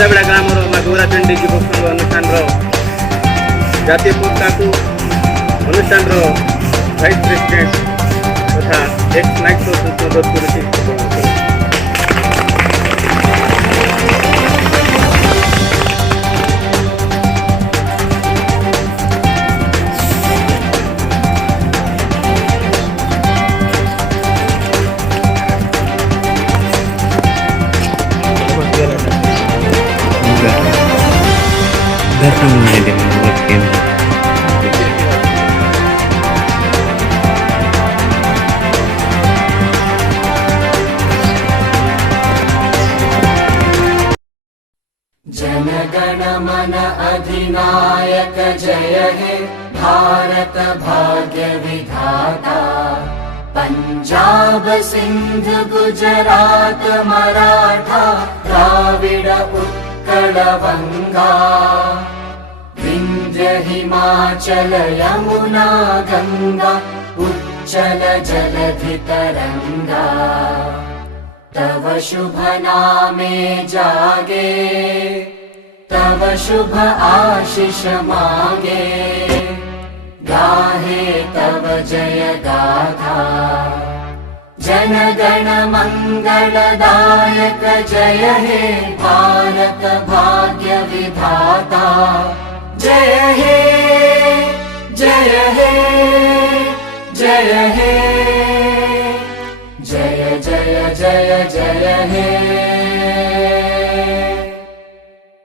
ପଦାବେଡ଼ା ଗ୍ରାମର ମାଘୁରା ଚଣ୍ଡୀ ଯୁବ ସଂଘ ଅନୁଷ୍ଠାନର ଜାତୀୟ ପତାକାକୁ ଅନୁଷ୍ଠାନର ଭାଇସ୍ ପ୍ରେସିଡେଣ୍ଟ ତଥା ଏକ୍ସ ନାୟକ ପ୍ରଦତ୍ତ କରୁଛି। जनगण मन अधिनायक जय हे भारत भाग्य विधाता। पंजाब सिंध गुजरात मराठा द्राविड उत्कल बंगा। विंध्य हिमाचल यमुना गंगा उच्चल जलधि तरंगा। तव शुभ नामे जागे तव शुभ आशीष मांगे। गाहे तव जय गाथा जन गण मंगलदायक जय हे भारत भाग्य विधाता। जय हे जय हे जय हे जय जय जय जय हे।